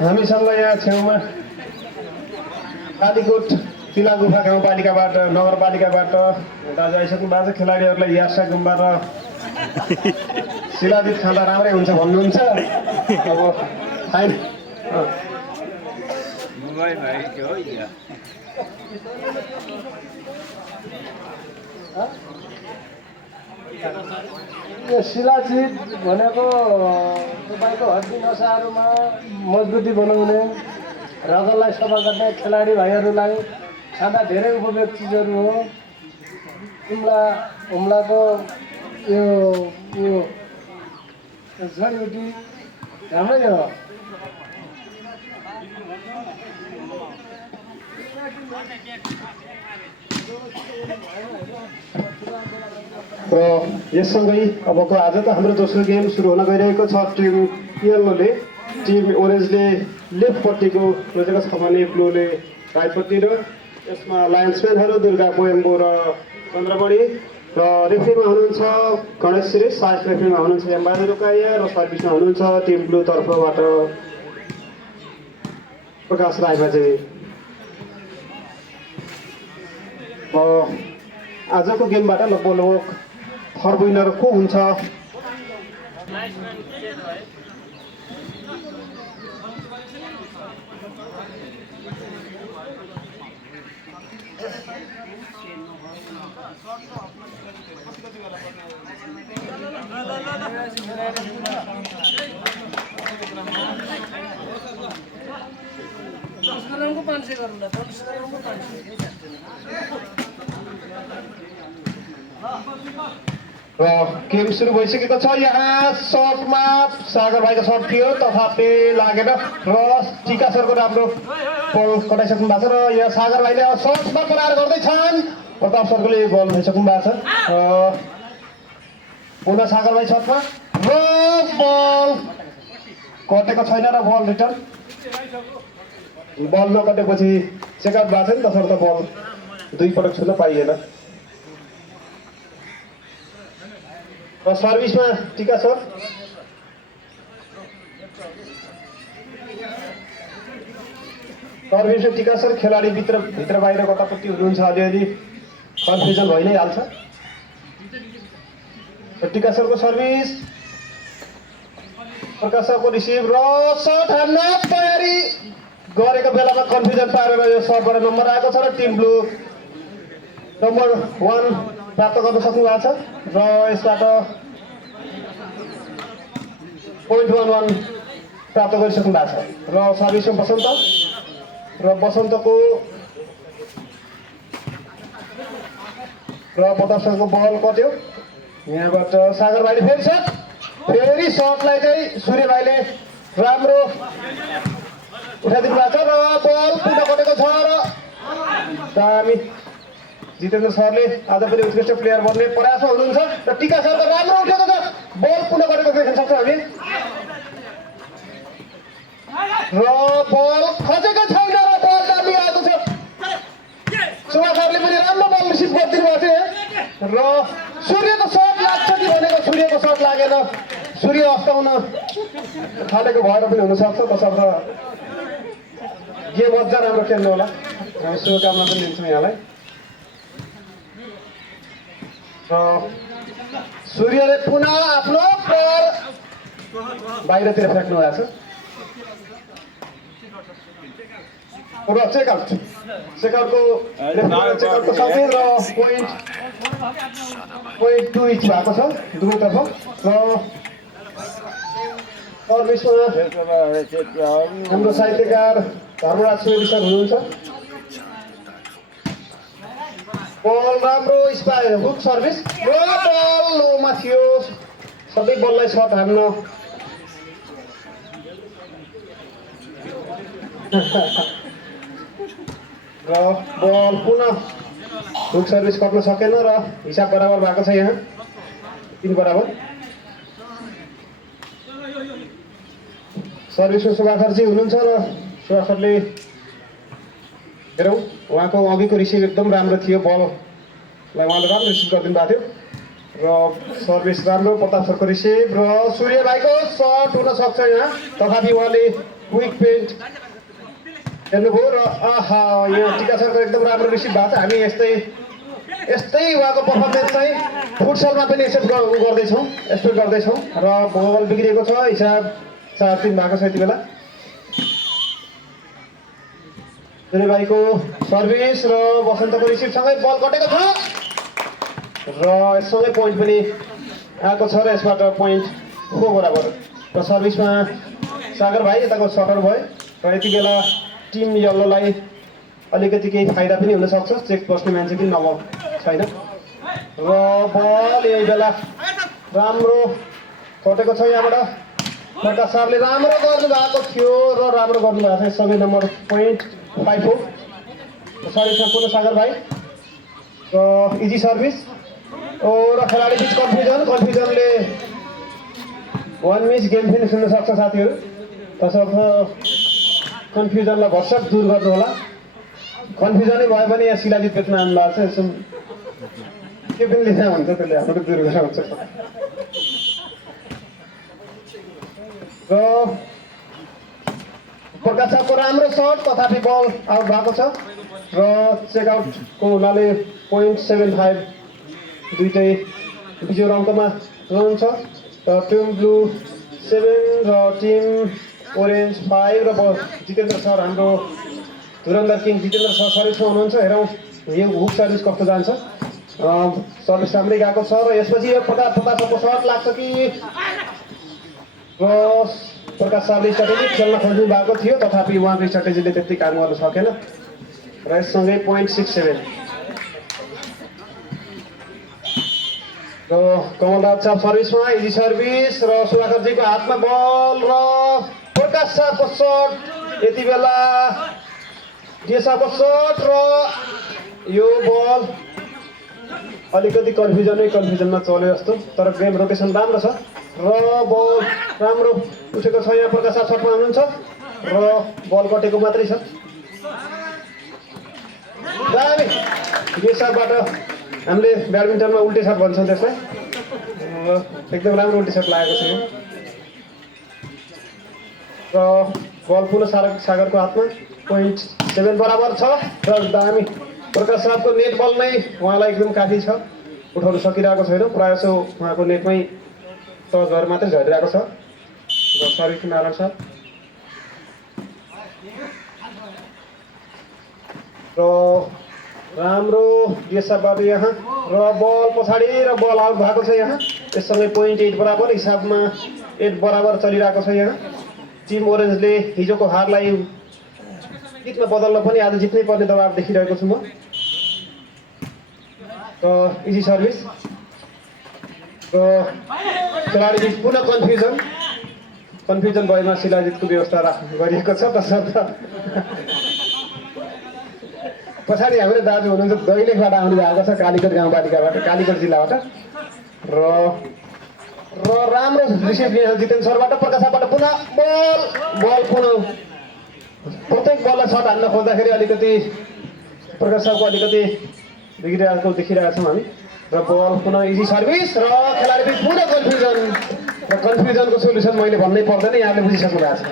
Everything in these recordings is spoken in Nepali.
हामीसँग यहाँ छेउमा कालीकोट तिला गुफा गाउँपालिकाबाट नगरपालिकाबाट दाजु आइसक्नु भएको छ। खेलाडीहरूलाई यासा गुम्बा र शिलादीप खाँदा राम्रै हुन्छ भन्नुहुन्छ। अब फाइन यो शिलाजीत भनेको तपाईँको हड्डी नसाहरूमा मजबुती बनाउने, रगतलाई सफा गर्ने खेलाडी भाइहरूलाई खाँदा धेरै उपयोगी चिजहरू हो। हुम्लाको यो जडीबुटी राम्रै हो। र यससँगै अबको आज त हाम्रो दोस्रो गेम सुरु हुन गइरहेको छ। टिम येल्लोले टिम ओरेन्जले लेफ्टपट्टिको रोजेको छ भने ब्लूले राइटपट्टि र यसमा लायन्सम्यानहरू दुर्गा पोएम्बो र चन्द्रमणि र रेफ्रीमा हुनुहुन्छ गणेश श्रेष्ठ, साइड रेफ्रीमा हुनुहुन्छ एम्बाजु रुकाइया र सर्भिसमा हुनुहुन्छ टिम ब्लू तर्फबाट प्रकाश राईबाजे। आजको गेमबाट लगभग थर्ड विनर को हुन्छ? र गेम सुरु भइसकेको छ। यहाँ सर्टमा सागर भाइको सर्ट थियो तथापि लागेन र टिका सरको राम्रो बल कटाइसक्नु भएको छ र यहाँ सागर भाइले सर्टमा करार गर्दैछन्। प्रताप सरले बल भइसक्नु भएको छ। पुनः सागर भाइ सर्टमा र बल कटेको छैन र बल रिटर्न। बल नकटेपछि चेकआउट भएको छ नि, तसर्थ बल दुई पटक छुन पाइएन। र सर्भिसमा टिका सर सर्भिसमा टिका सर खेलाडी भित्र बाहिर कतापट्टि हुनुहुन्छ, अलिअलि कन्फ्युजन भइ नै हाल्छ। टिका सरको सर्भिस, प्रकाश सरको रिसिभ र सर्ट हान्न तयारी गरेको बेलामा कन्फ्युजन पारेर यो सर्टबाट नम्बर आएको छ र टिम ब्लू नम्बर 1 प्राप्त गर्न सक्नु भएको छ र यसबाट 0.11 प्राप्त गरिसक्नु भएको छ। र सर्भिसमा बसन्त र बसन्तको र बतासको बल कट्यो। यहाँबाट सागर भाइले फेरि सर्टलाई चाहिँ सूर्य भाइले राम्रो उठाइदिनु भएको छ र बल पुनः कटेको छ र दामी जितेन्द्र सरले आज पनि उत्कृष्ट प्लेयर बन्ने प्रयासमा हुनुहुन्छ र टिका सरको राम्रो उठेको छ, बल पुनः गरेको देख्न सक्छौँ हामी र बल खसेको छैन र बल दामी आएको छ। सुभाष सरले पनि राम्रो बल रिसिभ गरिदिनु भएको थियो र सूर्यको सर्ट लाग्छ कि भनेको सूर्यको सर्ट लागेन, सूर्य अस्ताउन थालेको भएर पनि हुनसक्छ। तसर्थ गेम अझ राम्रो खेल्नु होला, हामी शुभकामना पनि दिन्छौँ यहाँलाई। र सूर्यले पुनः आफ्नो बल बाहिरतिर फ्याँक्नु भएको छ र चेकआउटको सकेत र पोइन्ट 2 इच भएको छ दुवैतर्फ। र सर्भिसमा हाम्रो साहित्यकार धर्मराज सुवेदी सर हुनुहुन्छ। बल राम्रो स्पायर हुक सर्भिस र बल लोमा थियो, सबै बललाई सर्ट हान्न र बल पुनः हुक सर्भिस गर्न सकेन र हिसाब बराबर भएको छ। यहाँ 3 बराबर। सर्भिसमा सुभाखरजी हुनुहुन्छ र सुभाखरले हेरौँ उहाँको अघिको रिसिभ एकदम राम्रो थियो, बललाई उहाँले राम्रो रिसिभ गरिदिनु भएको थियो र सर्भिस राम्रो प्रताप सरको रिसिभ र सूर्य भाइको सर्ट हुन सक्छ यहाँ तथापि उहाँले क्विक पेन्ट हेर्नुभयो र आहा यहाँ टिका सरको एकदम राम्रो रिसिभ भएको छ। हामी यस्तै उहाँको पर्फर्मेन्स चाहिँ फुटसलमा पनि एक्सपेक्ट गर्दैछौँ र बल बिग्रिएको छ हिसाब 4-3 भएको छ यति बेला। सूर्य भाइको सर्भिस र बसन्तको रिसिभसँगै बल कटेको छ र यससँगै पोइन्ट पनि आएको छ र यसबाट पोइन्ट 4 बराबर र सर्भिसमा सागर भाइ यताको सटर भयो र यति बेला टिम यल्लोलाई अलिकति केही फाइदा पनि हुनसक्छ। चेक बस्ने मान्छे पनि छैन र बल यही बेला राम्रो कटेको छ यहाँबाट प्रकाश सरले राम्रो गर्नुभएको थियो र राम्रो गर्नुभएको छ। यससँगै नम्बर पोइन्ट 5 सर्भिसमा पुनः सागर भाइ र इजी सर्भिस र खेलाडी बिच कन्फ्युजनले 1 मिस गेम फिनिस हुन सक्छ साथीहरू। तसर्थ कन्फ्युजनलाई भर्सक दूर गर्नु होला। कन्फ्युजनै भयो भने यहाँ शिलाजित बेच्न आउनु भएको छ। यसो के पनि लिँदा हुन्छ त्यसले हाम्रो दूर गराउँछ र प्रकाश सरको राम्रो सर्ट तथापि बल आउट भएको छ र चेकआउटको हुनाले पोइन्ट 75 दुईटै बिजोर अङ्कमा रहन्छ र टिम ब्लू 7 र टिम ओरेन्ज 5 र जितेन्द्र सर हाम्रो धुरन्धर किङ जितेन्द्र सर सर्भिसमा हुनुहुन्छ। हेरौँ यो हुक सर्भिस कस्तो जान्छ। सर्भिस राम्रै गएको छ र यसपछि यो प्रकाश सरको सर्ट लाग्छ कि प्रकाश सरले स्ट्राटेजी खेल्न खोज्नु भएको थियो तथापि उहाँको स्ट्राटेजीले त्यति काम गर्न सकेन र यससँगै पोइन्ट 67 र कमलराज साहब सर्भिसमा इजी सर्भिस र सुधाकरजीको हातमा बल र प्रकाश सरको सर्ट यति बेला डिएसआरको सर्ट र यो बल अलिकति कन्फ्युजनमा चल्यो जस्तो तर गेम रोटेसन राम्रो छ र बल राम्रो उठेको छ। यहाँ प्रकाश सर सर्टमा हुनुहुन्छ र बल कटेको मात्रै छ। दामी डिएसआरबाट हामीले ब्याडमिन्टनमा उल्टे सर्ट भन्छौँ त्यसलाई एकदम राम्रो उल्टे सर्ट लागेको छ र बल पुनः सागरको हातमा पोइन्ट 7 बराबर छ र दामी प्रकाश साहबको नेट बल नै उहाँलाई एकदम काफी छ। उठाउन सकिरहेको छैन प्रायः जसो उहाँको नेटमै टच भएर मात्रै झरिरहेको छ र सर्भिस नारायण साहब र राम्रो डिएसआरबाट यहाँ र बल पछाडि र बल आउट भएको छ यहाँ। त्यससँगै पोइन्ट 8 बराबर हिसाबमा 8 बराबर चलिरहेको छ यहाँ। टिम ओरेन्जले हिजोको हारलाई जितमा बदल्न पनि आज जित्नै पर्ने दबाब देखिरहेको छु म र इजी सर्भिस र खेलाडी बिच पुनः कन्फ्युजन भएमा शिलाजितको व्यवस्था गरिएको छ। तसर्थ पछाडि हाम्रो दाजु हुनुहुन्छ दैलेखबाट आउनु भएको छ कालीकोट गाउँपालिकाबाट कालीकोट जिल्लाबाट र राम्रो रिसिभ लिएर जितेन्द्र सरबाट प्रकाशबाट पुनः बल पुनः प्रत्येक बललाई सर्ट हान्न खोज्दाखेरि अलिकति प्रकाश सरको अलिकति बिग्रिरहेको देखिरहेको छौँ हामी र बल पुनः इजी सर्भिस र खेलाडी बिच पुनः कन्फ्युजनको सोल्युसन मैले भन्नै पर्दैन यहाँले बुझिसक्नु भएको छ।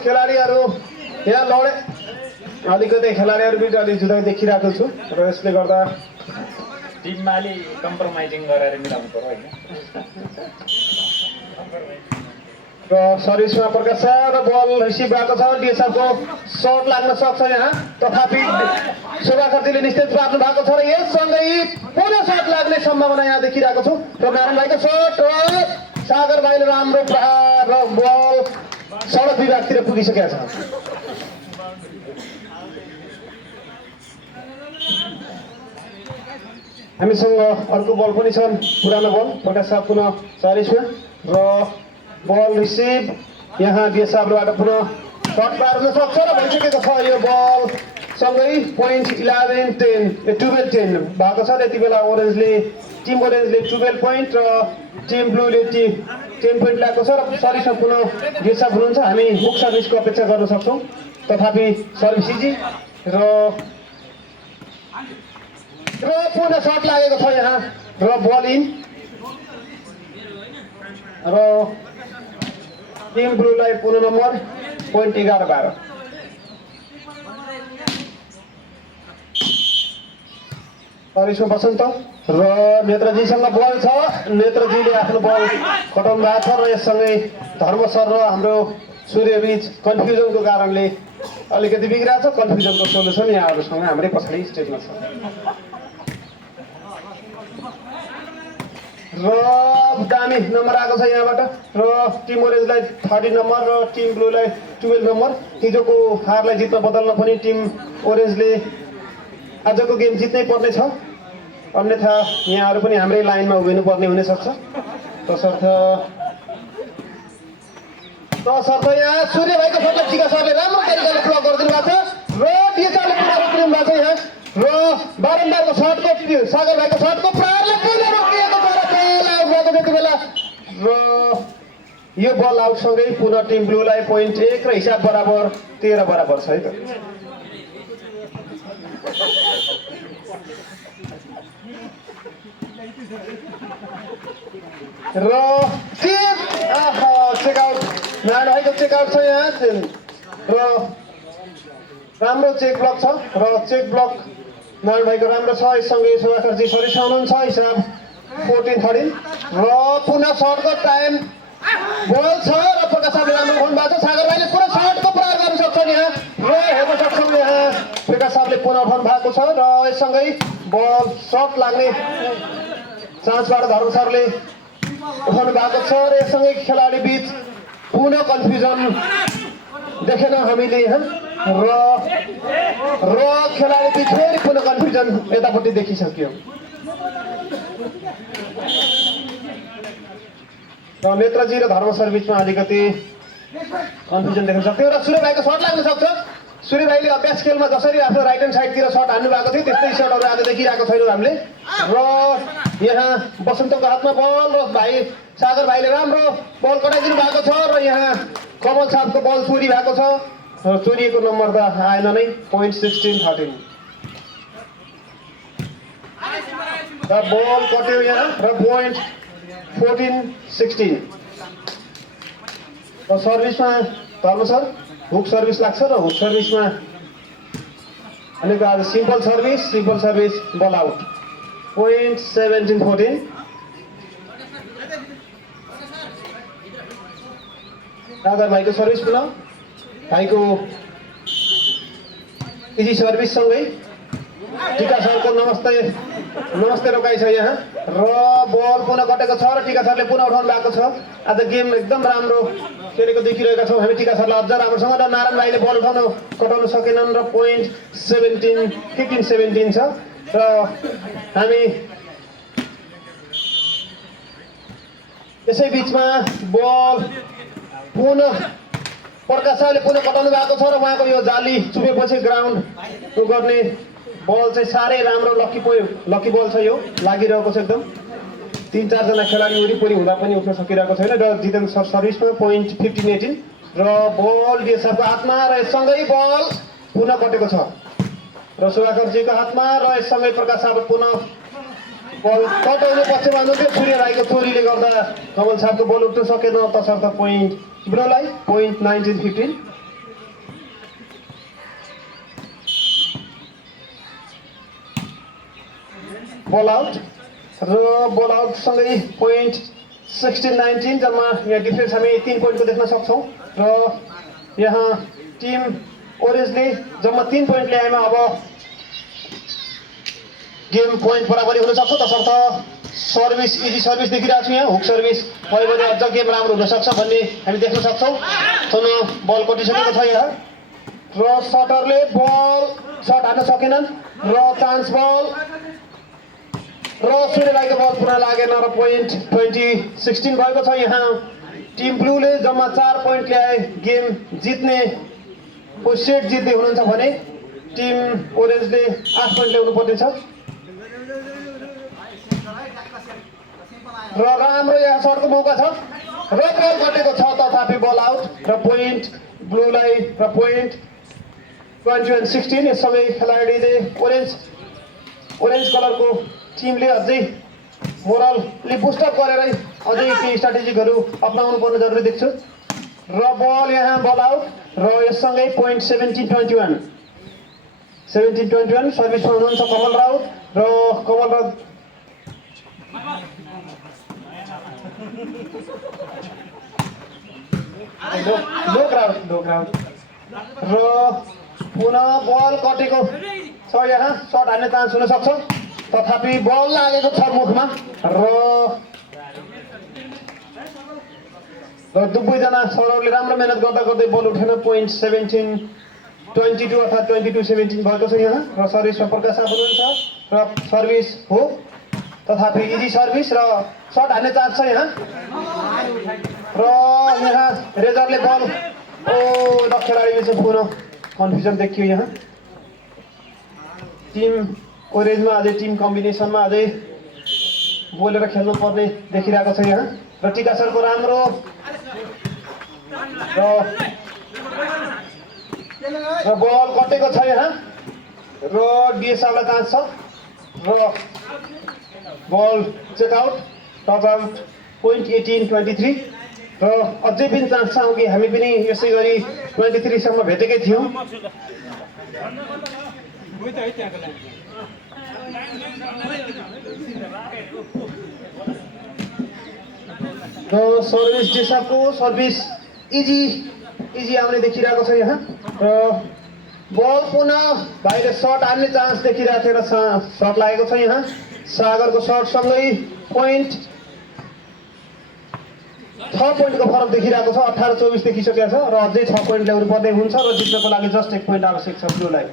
खेलाडीहरू यहाँ लडे अलिकति खेलाडीहरू बिच अलि जुदाइ देखिरहेको छु र यसले गर्दा टिममा अलि कम्प्रोमाइजिङ गरेर मिलाउनु पर्यो होइन। र सर्भिसमा प्रकाश छ र बल रिसिभ भएको छ। डिएसआरको सर्ट लाग्न सक्छ यहाँ तथापि शोभाकरजीले निश्चित पार्नु भएको छ र यससँगै पुनः सर्ट लाग्ने सम्भावना यहाँ देखिरहेको छु र नारायण भाइको सर्ट र सागर भाइले राम्रो प्रहार र बल सडक विभागतिर पुगिसकेको छ। हामीसँग अर्को बल पनि छन् पुरानो बल प्रकाश साहब पुनः सर्भिसमा र बल रिसिभ यहाँ डिएसआरबाट पुनः सर्ट पार्न सक्छ र भइसकेको छ। यो बल सँगै पोइन्ट 12-10 भएको छ। यति बेला टिम ओरेन्जले 12 पोइन्ट र टिम ब्लूले 10 पोइन्ट ल्याएको छ र सर्भिसमा पुनः गिर्सा हुनुहुन्छ हामी हुक सर्भिसको अपेक्षा गर्न सक्छौँ तथापि सर्भिस इजी र पुनः सर्ट लागेको छ यहाँ र बल इन र टिम ब्लूलाई पुनः नम्बर पोइन्ट 11-12 सर्भिसमा बसन्त र नेत्रजीसँग बल छ नेत्रजीले आफ्नो बल कटाउनु भएको छ र यससँगै धर्म सर र हाम्रो सूर्यबीच कन्फ्युजनको कारणले अलिकति बिग्रिरहेको छ कन्फ्युजनको सोल्युसन यहाँहरूसँग हाम्रै पछाडि स्टेजमा छ र दामी नम्बर आएको छ यहाँबाट र टिम ओरेन्जलाई 30 नम्बर र टिम ब्लूलाई 12 नम्बर हिजोको हारलाई जित्न बदल्न पनि टिम ओरेन्जले आजको गेम जित्नै पर्ने छ अन्यथा यहाँहरू पनि हाम्रै लाइनमा उभिनु पर्ने हुनसक्छ तसर्थ यहाँ सूर्य भाइको सर्टलाई टिका सरले राम्रो तरिकाले ब्लक गरिदिनु भएको छ र डिएचआरले पुनः रोकिदिनु भएको छ यहाँ र बारम्बारको सर्टको सागर भाइको सर्टको प्रहारले पुनः रोकिएको छ र बल आउट भएको त्यति बेला र यो बल आउटसँगै पुनः टिम ब्लूलाई पोइन्ट 1 र हिसाब बराबर 13 बराबर छ है त र चेकआउट नारायण भाइको चेकआउट छ यहाँ र राम्रो चेक ब्लक छ र चेक ब्लक नारायण भाइको राम्रो छ यससँगै सुभाकरजी सरिसा हुनुहुन्छ हिसाब 14-13 र पुनः सर्टको टाइम बल छ र प्रकाश साहबले राम्रो उठाउनु भएको छ सागर भाइले पुनः सर्टको प्रहार गर्न सक्छन् यहाँ र हेर्न सक्छौँ यहाँ प्रकाश साहबले पुनः उठाउनु भएको छ र यससँगै बल सर्ट लाग्ने चान्सबाट धर्म सरले उठाउनु भएको छ र यससँगै खेलाडी बीच पुनः कन्फ्युजन देखेन हामीले यहाँ र खेलाडी बीच फेरि पुनः कन्फ्युजन यतापट्टि देखिसक्यो र नेत्रजी र धर्म सर बीचमा अलिकति कन्फ्युजन देख्न सक्थ्यो र सूर्य भाइको सर्ट लाग्न सक्छ सूर्य भाइले अभ्यास खेलमा जसरी आफ्नो राइट ह्यान्ड साइडतिर सर्ट हान्नु भएको थियो त्यस्तै सर्टहरू आज देखिरहेको छैनौँ हामीले र यहाँ बसन्तको हातमा बल र भाइ सागर भाइले राम्रो बल कटाइदिनु भएको छ र यहाँ कमल साहबको बल चोरी भएको छ र चोरिएको नम्बर त आएन नै पोइन्ट 16-13 र बल कट्यो यहाँ र पोइन्ट 14-16 र सर्भिसमा धर्म सर हुक सर्भिस लाग्छ र हुक सर्भिसमा भनेको आज सिम्पल सर्भिस बल आउट पोइन्ट 17-14 सागर भाइको सर्भिस पुनः भाइको इजी सर्भिससँगै टिका सरको नमस्ते रोकाइ छ यहाँ र बल पुनः कटेको छ र टिका सरले पुनः उठाउनु भएको छ आज गेम एकदम राम्रो खेलेको देखिरहेका छौँ हामी टिका सरलाई अझ राम्रोसँग र नारायण भाइले बल कटाउन सकेनन् र पोइन्ट 15-17 छ र हामी यसै बिचमा बल पुनः प्रकाश साहले पुनः कटाउनु भएको छ र उहाँको यो जाली चुपेपछि ग्राउन्ड गर्ने बल चाहिँ साह्रै राम्रो लकी बल छ यो लागिरहेको छ एकदम 3-4 जना खेलाडी वरिपरि हुँदा पनि उठ्न सकिरहेको छैन र जितेन्द्र सर सर्भिसमा पोइन्ट 15-18 र बल डिएसआरको हातमा र यससँगै बल पुनः कटेको छ र सुभाकरजीको हातमा र यससँगै प्रकाश साहब पुनः बल कटाउनु पक्षमा हुनुहुन्थ्यो सूर्य भाइको चोरीले गर्दा कमल साहबको बल उठ्न सकेन तसर्थ पोइन्ट ब्रोलाई पोइन्ट 19-15 बल आउट र बल आउटसँगै पोइन्ट 16-19 जम्मा यहाँ डिफरेन्स हामी 3 पोइन्टको देख्न सक्छौँ र यहाँ टिम ओरेन्जले जम्मा 3 पोइन्ट ल्याएमा अब गेम पोइन्ट बराबरी हुन सक्छ तसर्थ सर्भिस इजी सर्भिस देखिरहेको छु यहाँ हुक सर्भिस भयो भने अझ गेम राम्रो हुनसक्छ भन्ने हामी देख्न सक्छौँ थुनो बल कटिसकेको छ यहाँ र सटरले बल सर्ट हान्न सकेनन् र चान्स बल र सूर्य भाइको बल पुनः लागेन र पोइन्ट 20-16 भएको छ यहाँ टिम ब्लूले जम्मा 4 पोइन्ट ल्याए गेम जित्ने सेट जित्दै हुनुहुन्छ भने टिम ओरेन्जले 8 पोइन्ट ल्याउनु पर्नेछ र राम्रो यहाँ सर्टको मौका छ र बल कटेको छ तथापि बल आउट र पोइन्ट ब्लूलाई र पोइन्ट 21-16 यससँगै खेलाडीले ओरेन्ज कलरको टिमले अझै मोरलले बुस्टअप गरेरै अझै केही स्ट्राटेजिकहरू अपनाउनु पर्ने जरुरी देख्छु र बल यहाँ बल आउट र यससँगै पोइन्ट 17-21 सर्भिसमा हुनुहुन्छ कमल राउत र कमल राउत लो ग्राउन्ड र पुनः बल कटेको छ यहाँ सर्ट हान्ने चान्स हुन सक्छ तथापि बल लागेको छ मुखमा र दुवैजना सरहरूले राम्रो मेहनत गर्दा गर्दै बल उठेन पोइन्ट 17-22 अर्थात् 22-17 भएको छ यहाँ र सर्भिसमा प्रकाश हुनुहुन्छ र सर्भिस हो तथापि इजी सर्भिस र सर्ट हान्ने चान्स छ यहाँ र यहाँ रेजरले बल द खेलाडीले चाहिँ पुनः कन्फ्युजन देखियो यहाँ टिम ओरेन्जमा अझै टिम कम्बिनेसनमा अझै बोलेर खेल्नु पर्ने देखिरहेको छ यहाँ र टिका सरको राम्रो र बल कटेको छ यहाँ र डिएसआरलाई चान्स छ र बल check out touch out point 18-23 र अझै पनि चान्स छ कि हामी पनि यसै गरी 23 सम्म भेटेकै थियौँ र सर्भिस डिसाको सर्भिस इजी आउने देखिरहेको छ यहाँ र बल पुनः भाइले सर्ट हान्ने चान्स देखिरहेको थियो र सर्ट लागेको छ यहाँ सागरको सर्टसँगै पोइन्ट 6 पोइन्टको फरक देखिरहेको छ 18-24 देखिसकेको छ र अझै 6 पोइन्ट ल्याउनु पर्ने हुन्छ र जित्नको लागि जस्ट 1 पोइन्ट आवश्यक छ ब्लूलाई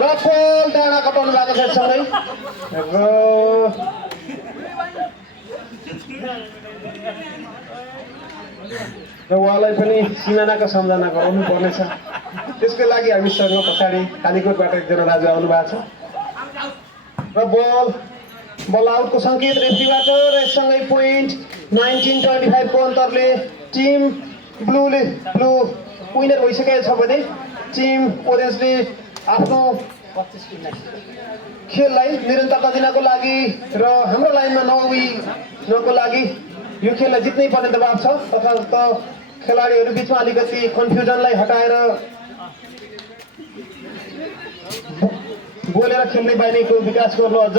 र पोल डाँडा कटाउनु भएको छ सँगै र उहाँलाई पनि सिमानाको सम्झना गराउनु पर्नेछ त्यसको लागि हामीसँग पछाडि कालीकोटबाट एकजना दाजु आउनु भएको छ र बल आउटको सङ्केत रेफ्रीबाट र यससँगै पोइन्ट 19-25 को अन्तरले टिम ब्लू विनर भइसकेको छ भने टिम ओरेन्जले आफ्नो खेललाई निरन्तरता दिनको लागि र हाम्रो लाइनमा नउभिनको लागि यो खेललाई जित्नै पर्ने दबाब छ तसर्थ खेलाडीहरू बिचमा अलिकति कन्फ्युजनलाई हटाएर बोलेर खेल्ने बानीको विकास गर्नु अझ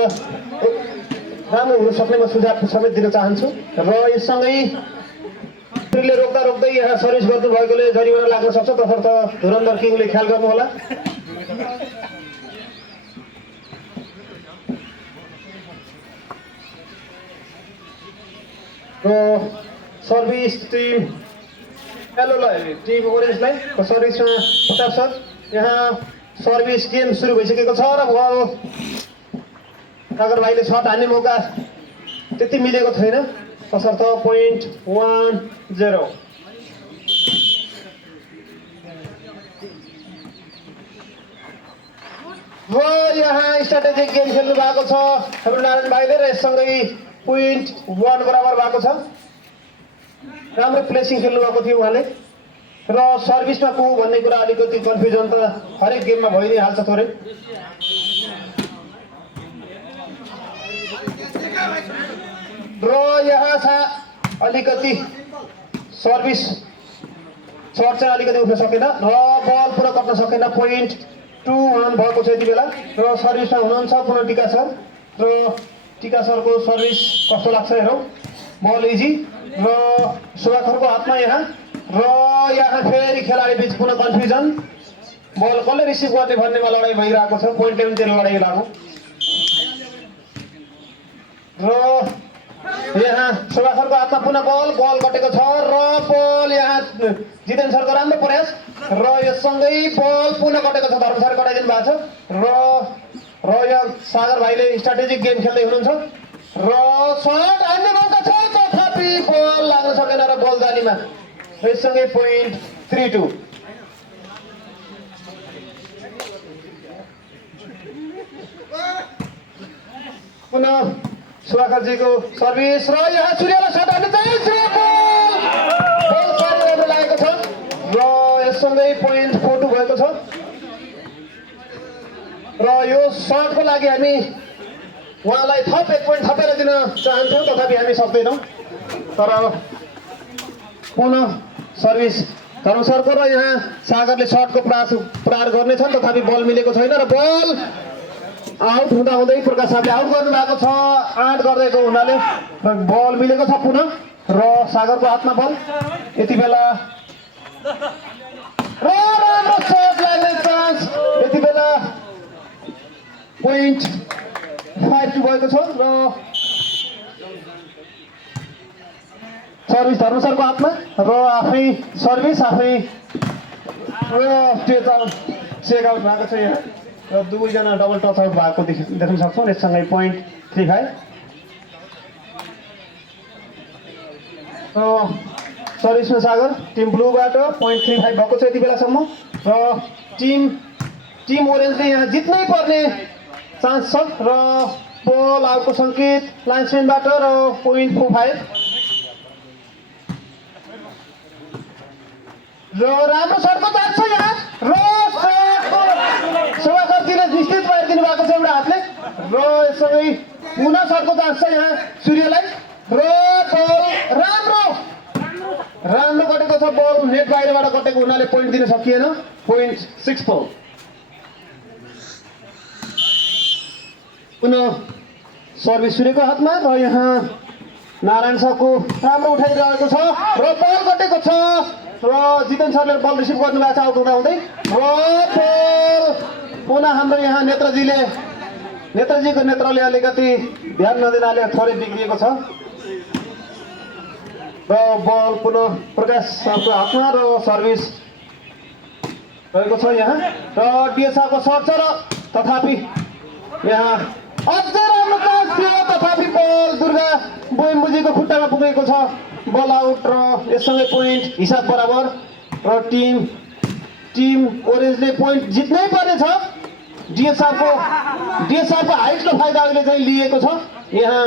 राम्रो हुन सक्ने म सुझाव समेत दिन चाहन्छु र यससँगै रोक्दै यहाँ सर्भिस गर्नु भएकोले जरिवाना लाग्न सक्छ तसर्थ धुरन्धर किङले ख्याल गर्नुहोला र सर्भिस टिम ओरेन्जलाई सर्भिसमा प्रताप सर यहाँ सर्भिस गेम सुरु भइसकेको छ र सागर भाइले सर्ट हान्ने मौका त्यति मिलेको छैन तसर्थ पोइन्ट 1-0 र यहाँ स्ट्राटेजिक गेम खेल्नु भएको छ हाम्रो नारायण भाइले र यससँगै पोइन्ट 1 बराबर भएको छ राम्रो प्लेसिङ खेल्नु भएको थियो उहाँले र सर्भिसमा को भन्ने कुरा अलिकति कन्फ्युजन त हरेक गेममा भइ नै हाल्छ थोरै र यहाँ अलिकति सर्भिस सर्ट चाहिँ अलिकति उठ्न सकेन र बल पुरा कट्न सकेन पोइन्ट 2-1 भएको छ यति बेला र सर्भिसमा हुनुहुन्छ पुनः टिका सर र टिका सरको सर्भिस कस्तो लाग्छ हेरौँ बल इजी र सुभाखरको हातमा यहाँ र यहाँ फेरि खेलाडी बिच पुनः कन्फ्युजन बल कसले रिसिभ गर्ने भन्नेमा लडाइँ भइरहेको छ पोइन्ट टेबलतिर लडाइँ लाग्नु र यहाँ सुभाखरको हातमा पुनः बल कटेको छ र बल यहाँ जितेन सरको राम्रो प्रयास र यससँगै बल पुनः कटेको छ धर्म सर कटाइदिनु भएको छ र यहाँ सागर भाइले स्ट्राटेजिक गेम खेल्दै हुनुहुन्छ र सर्ट हान्ने मौका छ तथापि बल लाग्न सकेन र बल जालीमा यससँगै पोइन्ट 3-2 पुनः सुभाखरजीको सर्भिस र यहाँ सूर्यलाई सर्ट हान्ने चाहिँ यससँगै पोइन्ट 4-2 भएको छ र यो सर्टको लागि हामी उहाँलाई थप 1 पोइन्ट थपेर दिन चाहन्थ्यौँ तथापि हामी सक्दैनौँ तर पुनः सर्भिस धर्मसरको र यहाँ सागरले सर्टको प्रहार गर्नेछन् तथापि बल मिलेको छैन र बल आउट हुँदै प्रकाश साहबले आउट गर्नुभएको छ 8 गर्दैको हुनाले र बल मिलेको छ पुनः र सागरको हातमा बल यति बेला र राम्रो सर्ट लाग्ने चान्स यति बेला पोइन्ट 5-2 भएको छ र सर्भिस धर्मसरको हातमा र आफै सर्भिस आफै र चेक आउट भएको छ यहाँ र दुवैजना डबल टच आउट भएको देख्न सक्छौँ यससँगै पोइन्ट 3-5 सर्भिसमा सागर टिम ब्लूबाट पोइन्ट 3-5 भएको छ यति बेलासम्म र टिम ओरेन्जले यहाँ जित्नै पर्ने चान्स छ र बल आउटको सङ्केत लाइन्सम्यानबाट र पोइन्ट 4-5 र राम्रो सर्टको चान्स छ यहाँ र सेवाकर्तीले निश्चित पारिदिनु भएको छ एउटा हातले र यससँगै पुनः सर्टको चान्स छ यहाँ सूर्यलाई र बल राम्रो कटेको छ बल नेट बाहिरबाट कटेको हुनाले पोइन्ट दिन सकिएन पोइन्ट 6-4 पुनः सर्भिस सूर्यको हातमा र यहाँ नारायण सरको राम्रो उठाइरहेको छ र बल कटेको छ र जितेन सरले बल रिसिभ गर्नुभएको छ आउट हुँदै र बल पुनः हाम्रो यहाँ नेत्रजीको नेत्रले अलिकति ध्यान नदिनाले थोरै बिग्रिएको छ र बल पुनः प्रकाश सरको हातमा र सर्भिस रहेको छ यहाँ र डिएसआरको सर्ट छ र तथापि यहाँ अझै राम्रो चान्स थियो तथापि बल दुर्गा बोइम्बुजीको खुट्टामा पुगेको छ बल आउट र यससँगै पोइन्ट हिसाब बराबर र टिम ओरेन्जले पोइन्ट जित्नै पर्ने छ डिएसआरको हाइटको फाइदा अहिले चाहिँ लिएको छ यहाँ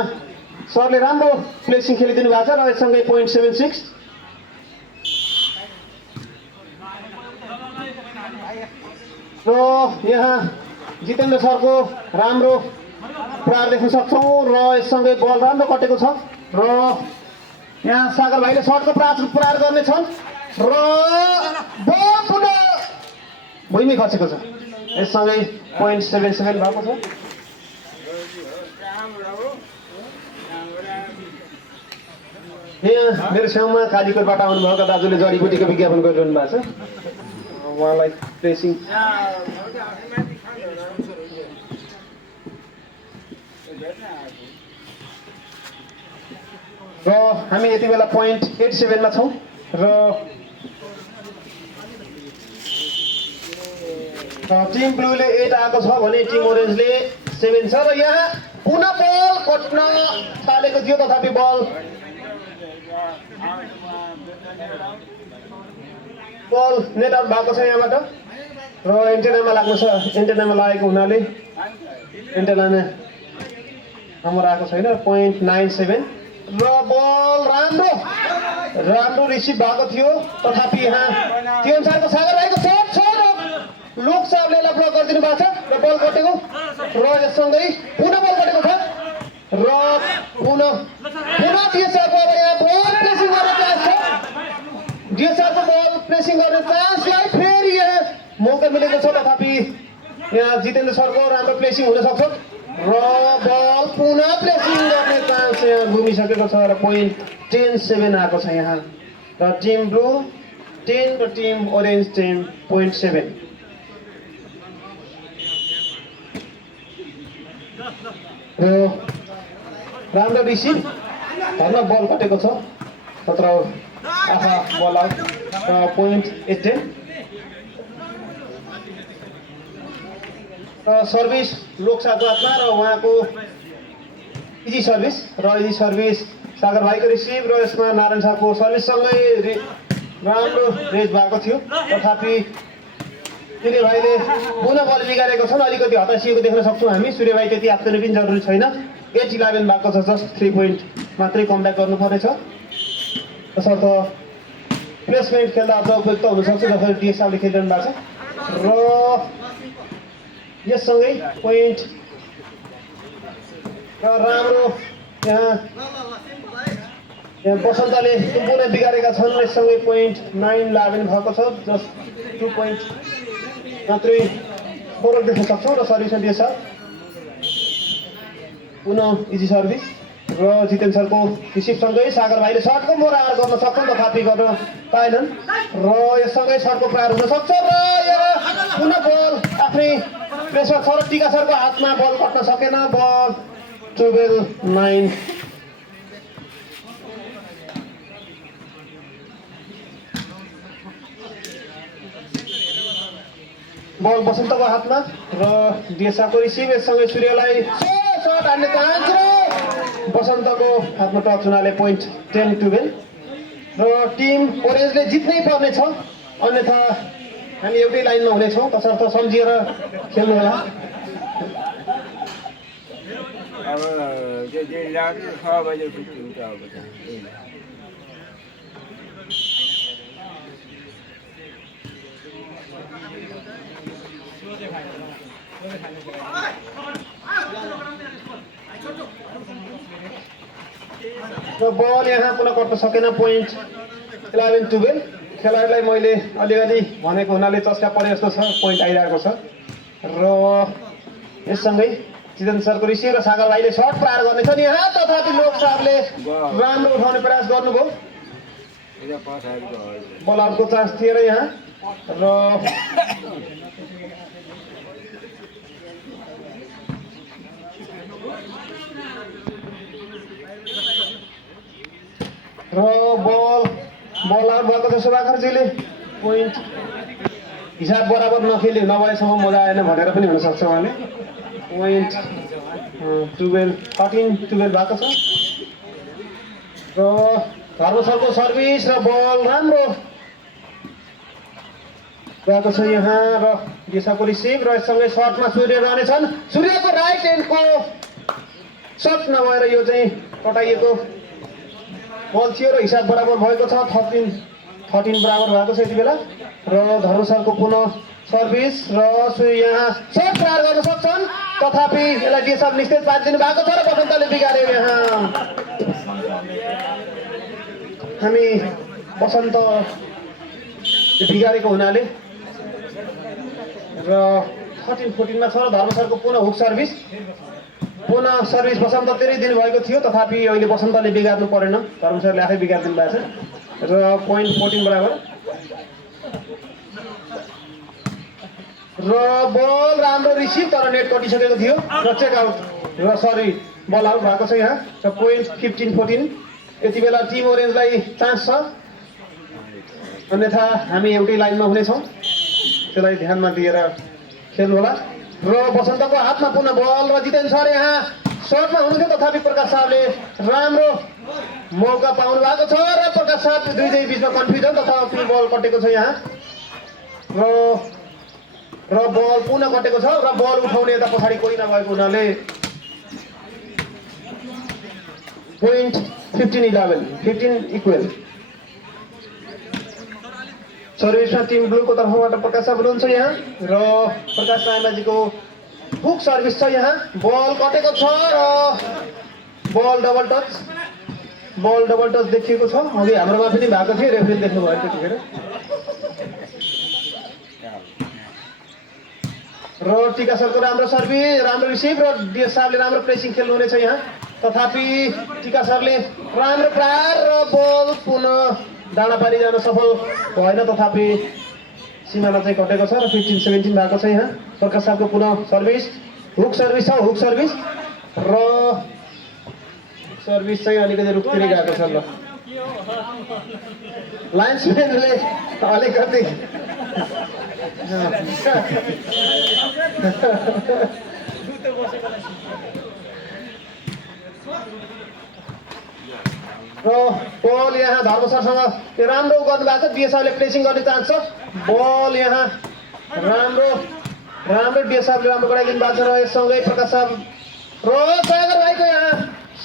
सरले राम्रो प्लेसिङ खेलिदिनु भएको छ र यससँगै पोइन्ट 7-6 र यहाँ जितेन्द्र सरको राम्रो प्रहार देख्न सक्छौँ र यससँगै बल राम्रो कटेको छ र यहाँ सागर भाइले सर्टको प्रहार गर्नेछन् र बल पुनः भुइँमै खसेको छ यससँगै पोइन्ट 7-7 भएको छ यहाँ मेरो छेउमा कालीकोटबाट आउनुभएका दाजुले जडीबुटीको विज्ञापन गरिरहनु भएको छ उहाँलाई प्लेसिङ र हामी यति बेला पोइन्ट 8-7 मा छौँ र टिम ब्लूले 8 आएको छ भने टिम ओरेन्जले 7 छ र यहाँ पुनः बल कट्न थालेको थियो तथापि बल नेट आउट भएको छ यहाँबाट र एन्टेनामा लागेको हुनाले एन्टेनामा नम्बर आएको छैन पोइन्ट 9-7 र बल राम्रो रिसिभ भएको थियो तथापि यहाँ त्यो अनुसारको सागर भाइको सर्ट छ र लोक साहबले ब्लक गरिदिनु भएको छ र बल कटेको र यससँगै पुनः बल कटेको छ र पुनः डिएसआरको अब यहाँ बल प्लेसिङ गर्ने चान्स छ डिएसआरको बल प्लेसिङ गर्ने चान्सलाई फेरि यहाँ मौका मिलेको छ तथापि यहाँ जितेन्द्र सरको राम्रो प्लेसिङ हुन सक्छ र बल पुनः प्लेसिङ गर्ने चान्स यहाँ गुमिसकेको छ र पोइन्ट 10-7 आएको छ यहाँ र टिम ब्लू 10 र टिम ओरेन्ज 10 पोइन्ट 7 र राम्रो रिसिभ धर्म बल कटेको छ तत्र आफा बल आउट र पोइन्ट 8-10 र सर्भिस लोकसाको हातमा र उहाँको इजी सर्भिस सागर भाइको रिसिभ र यसमा नारायण शाहको सर्भिससँगै राम्रो रेज भएको थियो तथापि सूर्य भाइले पुनः बल बिगारेको छन् अलिकति हतासिएको देख्न सक्छौँ हामी सूर्य भाइ त्यति आत्तिनु पनि जरुरी छैन 8-11 भएको छ जस्ट 3 पोइन्ट मात्रै कमब्याक गर्नुपर्नेछ तसर्थ प्लेसमेन्ट खेल्दा अझ उपयुक्त हुनसक्छ जसरी डिएसआरले खेलिरहनु भएको छ र यससँगै पोइन्ट र राम्रो यहाँ बसन्तले सम्पूर्ण बिगारेका छन्। यससँगै पोइन्ट 9 11 भएको छ। जस्ट 2 पोइन्ट मात्रै फरक देख्न सक्छौँ र सर्भिसमा डिएसआर पुनः इजी सर्भिस र जितेन सरको रिसिभसँगै सागर भाइले सर्टको मोरा गर्न सक्छन् तथापि गर्न पाएनन् र यससँगै सर्टको प्रहार हुन सक्छ र यहाँ पुनः बल आफ्नै प्रेसमा छ र टिका सरको हातमा बल कट्न सकेन। बल 12-9 बल बसन्तको हातमा र डिएसआरको रिसिभ। यससँगै सूर्यलाई सर्ट हान्ने चाहन्छ र बसन्तको हातमा टच हुनाले पोइन्ट 10-12 र टिम ओरेन्जले जित्नै पर्ने छ अन्यथा हामी एउटै लाइनमा हुनेछौँ तसर्थ सम्झिएर खेल्नु होला। अब त्यो दिन राति 6 बजे छुट्टी हुन्छ अब त र बल यहाँ पुनः कट्न सकेन। पोइन्ट 11-12 खेलाडीलाई मैले अलिअलि भनेको हुनाले चस्का परे जस्तो छ। पोइन्ट आइरहेको छ र यससँगै जितेन सरको रिसिभ र सागर भाइले सर्ट प्रहार गर्नेछन् यहाँ तथापि लोक सरले राम्रो उठाउने प्रयास गर्नुभयो। बलरको चान्स थिएन यहाँ र बल आउट भएको छ सुभाकरजीले। पोइन्ट हिसाब बराबर नखेल्यो नभएसम्म मजा आएन भनेर पनि हुनसक्छ उहाँले। पोइन्ट 12-13-12 भएको छ र धर्मसरको सर्भिस र बल राम्रो गएको छ यहाँ र दिशाको रिसिभ र यससँगै सर्टमा सूर्य रहनेछन्। सूर्यको राइट ह्यान्डको सर्ट नभएर यो चाहिँ कटाइएको बल थियो र हिसाब बराबर भएको छ। 13 बराबर भएको छ यति बेला र धर्मसरको पुनः सर्भिस र यहाँ सर्ट प्रहार गर्न सक्छन् तथापि यसलाई डिएसआर निस्तेज पारिदिनु भएको छ र बसन्तले बिगार्यो। यहाँ हामी बसन्त बिगारेको हुनाले र 13-14 मा छ र धर्मसरको पुनः हुक सर्भिस बसन्त धेरै दिनुभएको थियो तथापि अहिले बसन्तले बिगार्नु परेन। धर्मसरले आफै बिगारिदिनु भएको छ र पोइन्ट 14 बराबर र बल राम्रो रिसिभ तर नेट कटिसकेको थियो र चेक आउट र सरी बल आउट भएको छ यहाँ र पोइन्ट 15-14 यति बेला टिम ओरेन्जलाई चान्स छ अन्यथा हामी एउटै लाइनमा हुनेछौँ त्यसलाई ध्यानमा दिएर खेल्नु होला। र बसन्तको हातमा पुनः बल र जितेन सर यहाँ सर्टमा हुनुहुन्थ्यो तथापि प्रकाश सरले राम्रो मौका पाउनु भएको छ र प्रकाश सर दुईजै बिचमा कन्फ्युजन तथापि बल कटेको छ यहाँ र बल पुनः कटेको छ र बल उठाउने यता पछाडि कोही नभएको हुनाले पोइन्ट 15-11 इक्वल। सर्भिसमा टिम ब्लूको तर्फबाट प्रकाश सर हुनुहुन्छ यहाँ र प्रकाश रायमाझीको हुक सर्भिस छ यहाँ बल कटेको छ र बल डबल टच देखिएको छ। अघि हाम्रोमा पनि भएको थियो रेफ्रीले देख्नुभयो त्यतिखेर र टिका सरको राम्रो सर्भिस राम्रो रिसिभ र डिएस सरले राम्रो प्रेसिङ खेल्नु हुनेछ यहाँ तथापि टिका सरले राम्रो प्रहार र बल पुनः डाँडा पारी जान सफल भएन तथापि सीमाना चाहिँ कटेको छ र 15-17 भएको छ यहाँ। प्रकाश सरको पुनः सर्भिस हुक सर्भिस छ हुक सर्भिस र सर्भिस चाहिँ अलिकति रुखतिर गएको छ। ल लाइन्सम्यानले अलिकति र बल यहाँ धर्मसरसँग राम्रो गर्नुभएको छ। डिएसआरले प्लेसिङ गर्ने चान्स छ। बल यहाँ राम्रो डिएसआरले राम्रो गराइदिनु भएको छ र यससँगै प्रकाश सर र सागर भाइको यहाँ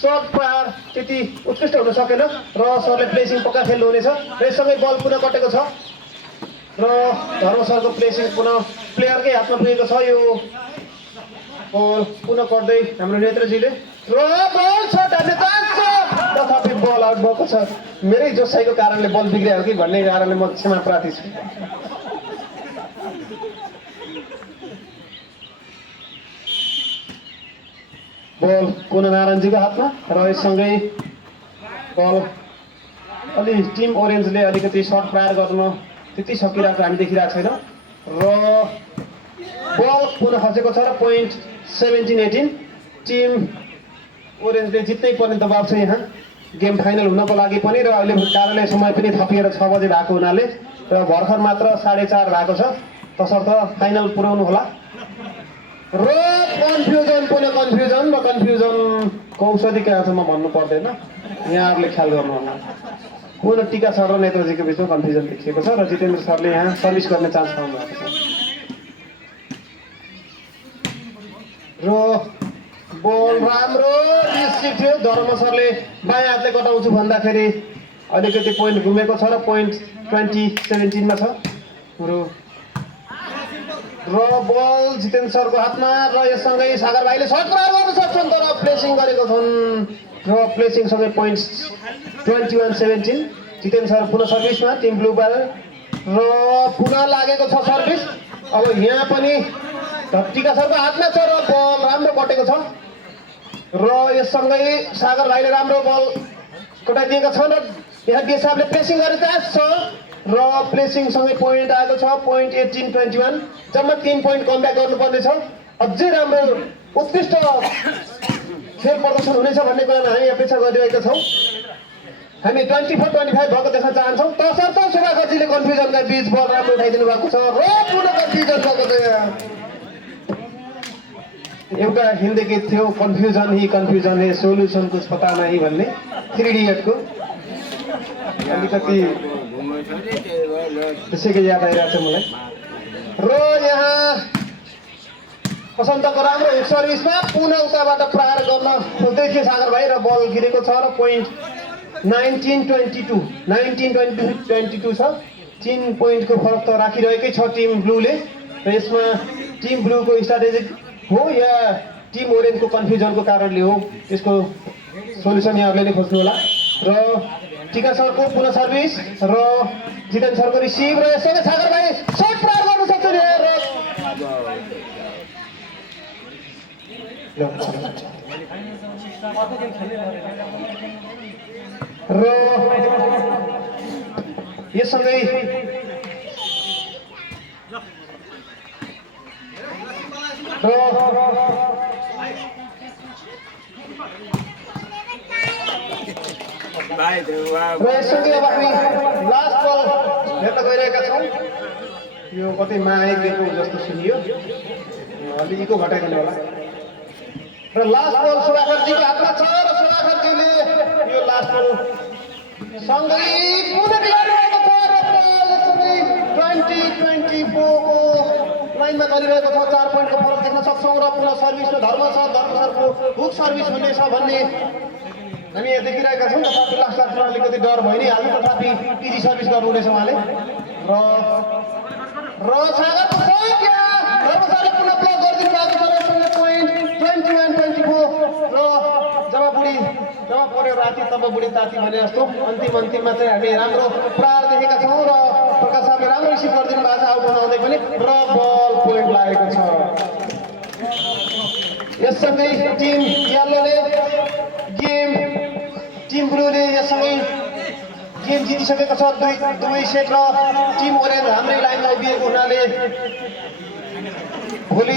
सर्ट प्रहार त्यति उत्कृष्ट हुन सकेन र सरले प्लेसिङ पक्का खेल्नुहुनेछ र यससँगै बल पुनः कटेको छ र धर्म सरको प्लेसिङ पुनः प्लेयरकै हातमा पुगेको छ यो बल पुनः कट्दै हाम्रो नेत्रजीले र बल छ हान्ने चान्स छ तथापि बल आउट भएको छ मेरै जोसाइको कारणले बल बिग्रियो कि भन्ने कारणले म क्षमा प्रार्थी छु बल पुनः नारायणजीको हातमा र यससँगै बल अलि टिम ओरेन्जले अलिकति सर्ट प्रहार गर्न त्यति सकिरहेको हामी देखिरहेको छैनौँ र बल पुनः खसेको छ र पोइन्ट 17-18 टिम ओरेन्जले जित्नै पर्ने दबाब छ यहाँ गेम फाइनल हुनको लागि पनि र अहिले कार्यालय समय पनि थपिएर 6 बजे भएको हुनाले र भर्खर मात्र 4:30 भएको छ तसर्थ फाइनल पुर्याउनु होला र कन्फ्युजनको औषधि कहाँ छ म भन्नु पर्दैन यहाँहरूले ख्याल गर्नुहोला पुनः टिका सर र नेत्रजीको बिचमा कन्फ्युजन देखिएको छ र जितेन्द्र सरले यहाँ सर्भिस गर्ने चान्स पाउनु भएको छ र बल राम्रो रिसिभ थियो धर्म सरले बायाँ हातले कटाउँछु भन्दाखेरि अलिकति पोइन्ट घुमेको छ र पोइन्ट 20-17 मा छ र बल जितेन्द्र सरको हातमा र यससँगै सागर भाइले सर्ट प्रहार गर्न सक्छन् तर प्लेसिङ गरेको छन् र प्लेसिङसँगै पोइन्ट 21-17 जितेन्द्र सर पुनः सर्भिसमा टिम ब्लू बल र पुनः लागेको छ सर्भिस अब यहाँ पनि टिका सरको हातमा छ र बल राम्रो कटेको छ र यससँगै सागर भाइले राम्रो बल कटाइदिएका छन् र यहाँ देसाबले प्लेसिङ गर्ने चान्स छ र प्लेसिङसँगै पोइन्ट आएको छ पोइन्ट 18-21 जम्मा 3 पोइन्ट कमब्याक गर्नुपर्ने छ अझै राम्रो उत्कृष्ट खेल प्रदर्शन हुनेछ भन्ने कुरामा हामी अपेक्षा गरिरहेका छौँ हामी 24-25 भएको देख्न चाहन्छौँ तसर्थ सुभाषजीले कन्फ्युजनका बीच बल राम्रो उठाइदिनु भएको छ र पुनः कन्फ्युजन भएको छ एउटा हिन्दी गीत थियो कन्फ्युजन है सोल्युसन कुछ पता नहीं भन्ने 3 इडियटको अलिकति त्यसैको याद आइरहेको छ मलाई र यहाँ वसन्तको राम्रो हिट सर्भिसमा पुनः उताबाट प्रहार गर्न खोज्दै थियो सागर भाइ र बल गिरेको छ र पोइन्ट 19-22 छ 3 पोइन्टको फरक त राखिरहेकै छ टिम ब्लूले र यसमा टिम ब्लूको स्ट्राटेजिक हो या टिम ओरेन्जको कन्फ्युजनको कारणले हो यसको सोल्युसन यहाँहरूले नै खोज्नु होला र टिका सरको पुनः सर्भिस र जितेन्द्र सरको रिसिभ र यसैले सागर भाइ सर्ट प्रहार गर्न सक्छ र यससँगै र यससँगै अब हामी लास्ट बल हेर्न गइरहेका छौँ यो कतै माया गेको जस्तो सुनियो अलि इको घटाइदिनु होला र लास्ट बल सुभाषजीको हातमा छ र सुभाषजीले यो लास्ट बल सँगै पुनः गरिरहेको छ र 20-24 को लाइनमा गरिरहेको छ 4 पोइन्टको फरक देख्न सक्छौँ र पुनः सर्भिसमा धर्म सरको हुक सर्भिस हुनेछ भन्ने हामी यहाँ देखिरहेका छौँ तथापि लास्टमा अलिकति डर भयो नि हाल्नु तथापि इजी सर्भिस गर्नुहुनेछ उहाँले र सागरको धर्म सरले पुनः ब्लक गरिदिनु भएको छ र यसले पोइन्ट 21-24 र जब पर्यो राति तब बुढी ताती भने जस्तो अन्तिममा चाहिँ हामी राम्रो प्रहार देखेका छौँ र प्रकाश सरले राम्रो रिसिभ गरिदिनु भएको छ आउट बनाउँदै पनि र बल पोइन्ट लागेको छ यससँगै टिम येल्लोले टिम ब्लूले यससँगै गेम जितिसकेको छ दुई सेट र टिम ओरेन्ज हाम्रै लाइनमा उभिएको हुनाले भोलि